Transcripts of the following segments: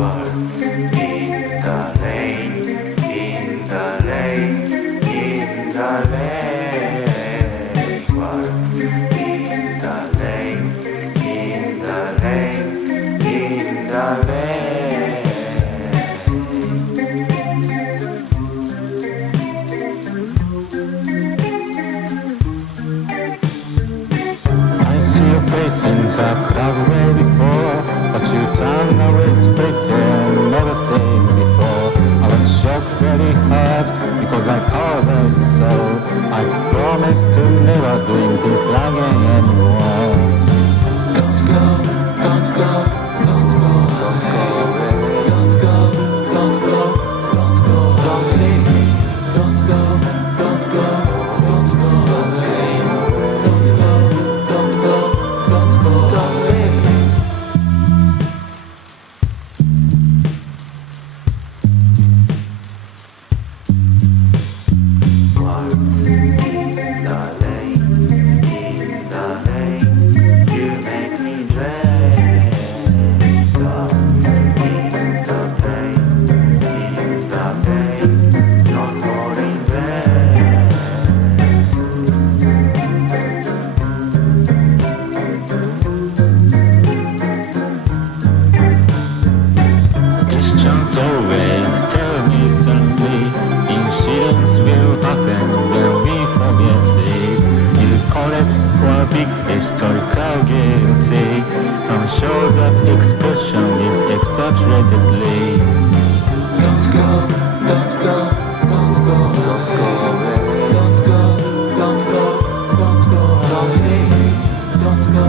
Waltz in the rain, in the rain, in the rain. Waltz in the rain, in the rain, in the rain. I see your face in the crowd way before, but you turn away to pretend never seen before. I was shocked very hard because I called us so. I promised to never doing this again anymore. Don't go, don't go, don't go, don't go away. Don't go, don't go, don't go, don't leave me. Don't go, don't go, don't go away. Don't go, don't go, don't go, don't leave me. Waltz in the rain, in the rain, you make me dream. Love in the pain, in the pain, not more in vain. Questions always tell me suddenly, incidents will happen when we forget it. You call it for a big historical guilty. I'm sure that expression is exaggeratedly. Don't go, don't go, don't go, don't go away. Don't go, don't go, don't go, don't leave me. Don't go,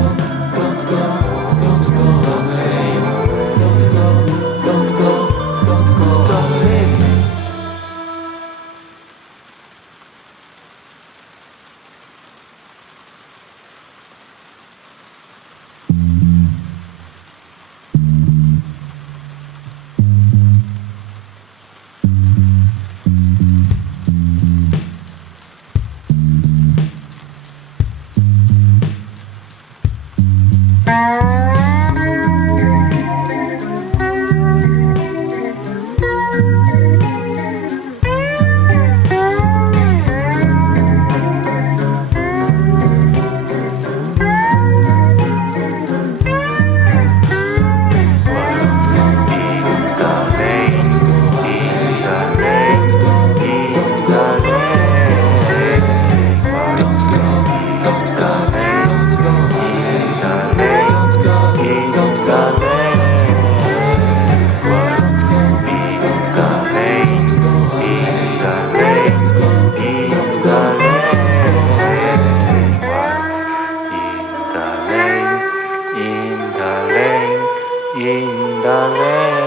don't go, don't go away. Don't go, don't go, don't go, don't leave me. In the rain,